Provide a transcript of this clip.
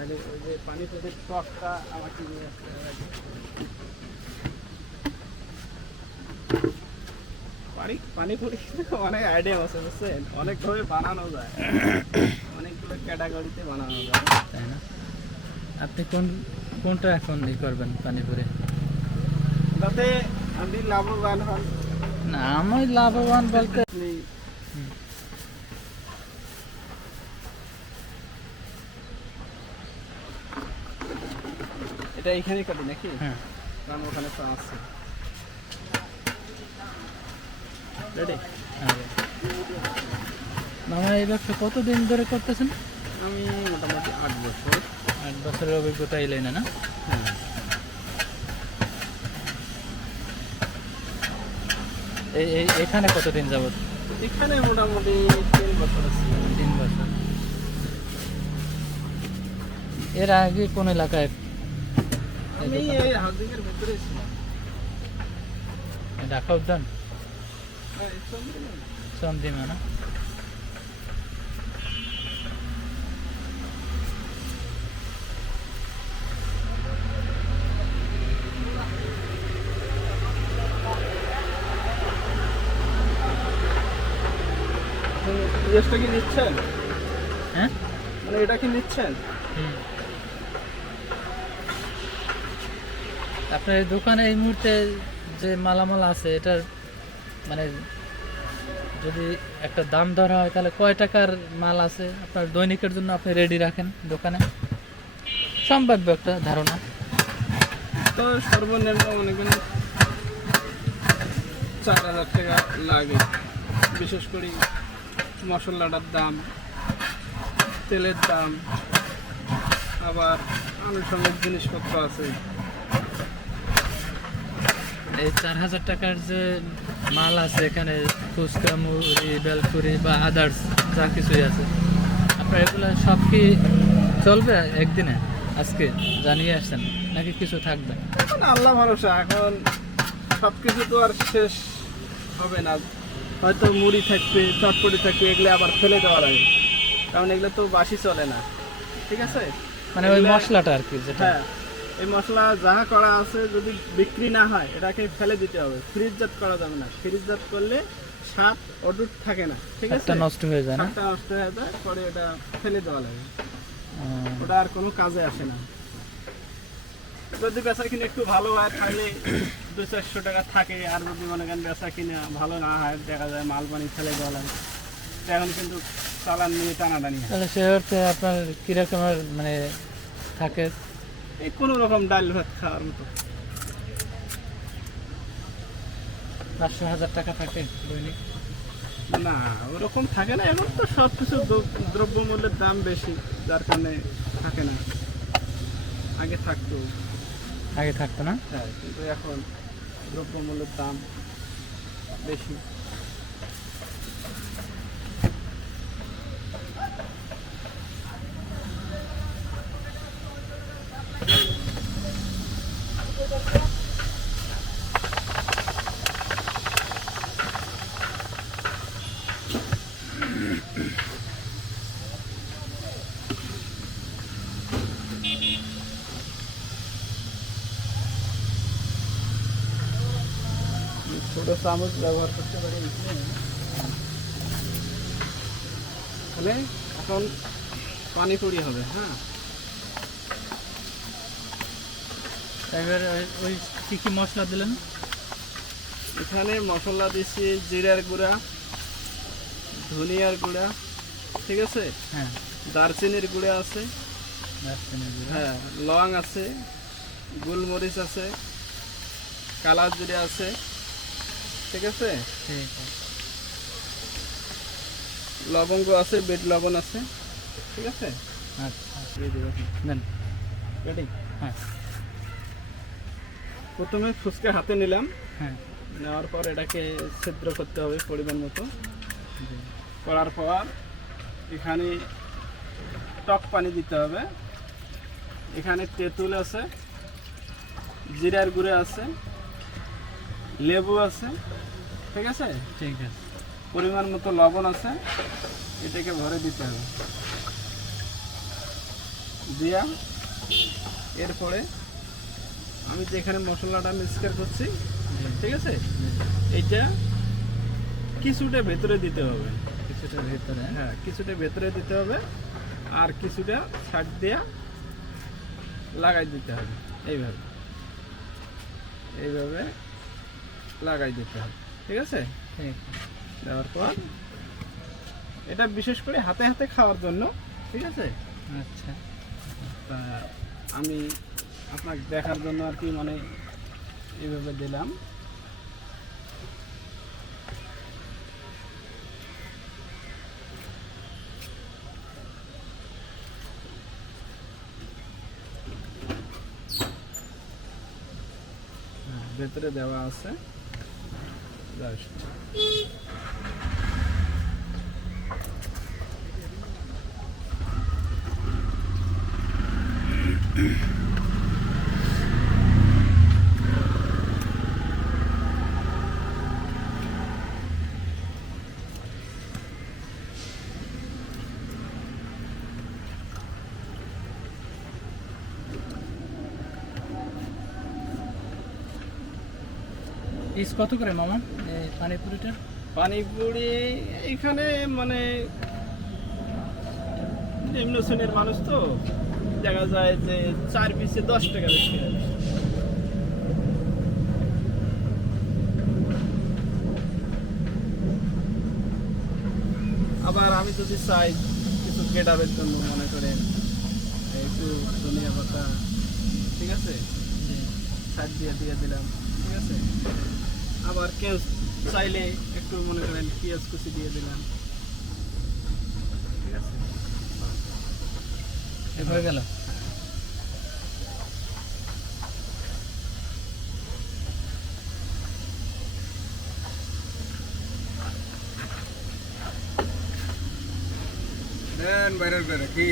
তাহলে ওই যে পানিপুরির টকটা আমাকে নিয়ে আসতে হবে। পানিপুরি অনেক আইডিয়া আছে বুঝছেন, অনেকভাবে বানানো যায়, অনেকগুলো ক্যাটাগরিতে বানানো যায়, তাই না? আপনি কোনটা এখন করবেন পানিপুরি? যাতে আমি লাভবান হন। না, আমি লাভবান বলতে এটা এইখানে কাটি নাকি? হ্যাঁ, কারণ ওখানে তো আছে। রেডি? মামা এই ব্যবসা কতদিন ধরে করতেছেন? আমি মোটামুটি 8 বছর। 8 বছরের অভিজ্ঞতা এলেন না? হ্যাঁ। এখানে কতদিন যাবত? এখানে মোটামুটি 3 বছর আছে। 3 বছর। এর আগে কোন এলাকায়? আমি এই হাউজিংয়ের ভিতরে ছিলাম। ঢাকা উদ্যান? চন্দ্রিমা না? ইয়েসটা কি নিচ্ছেন? হ্যাঁ, মানে এটা কি নিচ্ছেন? আপনার এই দোকানে এই মুহূর্তে যে মালামাল আছে এটার মানে যদি একটা দাম ধরা হয় তাহলে কয় টাকার মাল আছে আপনার দৈনিকের জন্য আপনি রেডি রাখেন দোকানে? সম্ভাব্য একটা ধারণা। তো সর্বনিম্ন মনে করেন 4000 টাকা লাগে, বিশেষ করে মশলাটার দাম, তেলের দাম, আবার আনুষঙ্গিক জিনিসপত্র আছে। এই 4000 টাকার যে মাল আছে এখানে ফুচকা, মুড়ি, বেলপুরি বা আদার্স যা কিছুই আছে, আপনার এগুলো সব কি চলবে একদিনে? আজকে জানিয়ে আসছেন নাকি কিছু থাকবে? এখন আল্লাহ ভরসা, এখন সব কিছু তো আর শেষ হবে না। হয়তো মুড়ি থাকবে, চটপটি থাকবে, এগুলো আবার ফেলে দেওয়া লাগে, কারণ এগুলো তো বাসি চলে না। ঠিক আছে, মানে ওই মশলাটা আর কি যেটা। হ্যাঁ, এই মশলা যাহা করা আছে যদি বিক্রি না হয় এটাকে ফেলে দিতে হবে, ফ্রিজজাত করা যাবে না। ফ্রিজজাত করলে স্বাদ অটুট থাকে না। ঠিক আছে, নষ্ট হয়ে যায় না? স্বাদটা নষ্ট হয়ে যায়, পরে এটা ফেলে দেওয়া লাগে, ওটা আর কোনো কাজে আসে না। যদি বেচা কিনে একটু ভালো হয় তাহলে 200-400 টাকা থাকে, আর যদি মনে করেন বেচা কিনে ভালো না হয় দেখা যায় মাল পানি ফেলে দেওয়া লাগে, এখন কিন্তু চালান নিয়ে টানাটানি হয়। তাহলে সে অর্থে আপনার কিরকম মানে থাকে? এই কোনো রকম ডাল ভাত খাওয়ার মতো। 500-1000 টাকা থাকে দৈনিক? না, ওরকম থাকে না। এখন তো সব কিছু দ্রব্যমূল্যের দাম বেশি, যার কারণে থাকে না। আগে থাকতো। আগে থাকতো না? হ্যাঁ, কিন্তু এখন দ্রব্যমূল্যের দাম বেশি। ছোট চামচ ব্যবহার করতে পারি। তাহলে এখন পানিপুরি হবে। হ্যাঁ, এবার ওই কি কি মশলা দিলেন? এখানে মশলা দিচ্ছি জিরার গুঁড়া, ধনিয়ার গুঁড়া, ঠিক আছে, হ্যাঁ, দারচিনির গুঁড়া আছে, হ্যাঁ, লং আছে, গোলমরিচ আছে, কালা জিরা আছে, ঠিক আছে, ঠিক আছে। লবঙ্গ আছে, বিট লবণ আছে, ঠিক আছে। আচ্ছা, দেন রেডি। হ্যাঁ, প্রথমে ফুচকা হাতে নিলাম, হ্যাঁ, নেওয়ার পর এটাকে ছিদ্র করতে হবে পরিমাণ মতো। করার পর এখানে টক পানি দিতে হবে। এখানে তেঁতুল আছে, জিরার গুঁড়ো আছে, লেবু আছে, ঠিক আছে, ঠিক আছে। পরিমাণ মতো লবণ আছে। এটাকে ভরে দিতে হবে। দিয়া এরপরে আমি যেখানে মশলাটা মিক্সচার করছি, ঠিক আছে, এইটা কিছুটা ভেতরে দিতে হবে, কিছুটা ভিতরে। হ্যাঁ কিছুটা ভেতরে দিতে হবে, আর কিছুটা সাইড দিয়া লাগাই দিতে হবে, এইভাবে এইভাবে লাগাই দিতে হবে, ঠিক আছে। ঠিক। দেওয়ার পর এটা বিশেষ করে হাতে হাতে খাওয়ার জন্য, ঠিক আছে। আচ্ছা। তা আমি আপনাকে দেখার জন্য আর কি মানে এইভাবে দিলাম। ভেতরে দেওয়া আছে জাস্ট। পিস কত করে মামা এই পানিপুরিটা? পানিপুরি এইখানে মানে নিম্ন শ্রেণীর মানুষ তো, দেখা যায় যে 4 পিসে 10 টাকা বেশি হয়। আবার আমি যদি চাই কিছু গেটারের জন্য, মনে করেন একটু ধনিয়া পাতা, ঠিক আছে, সাইড দিয়ে দিয়ে দিলাম, ঠিক আছে। আবার কেউ চাইলে একটু মনে করেন পেঁয়াজ কুচি দিয়ে দিলাম, ঠিক আছে। হয়ে গেল। ভাইরাল করে কি